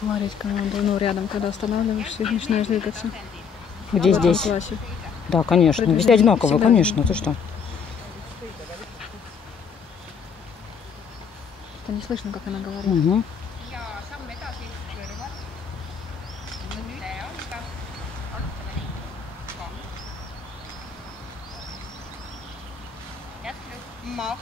говорить команду, ну, рядом, когда останавливаешься, начинаешь двигаться. Где здесь? Классе. Да, конечно. Везде одинаково, Всегда конечно. Ты что? Это не слышно, как она говорит. Угу. Một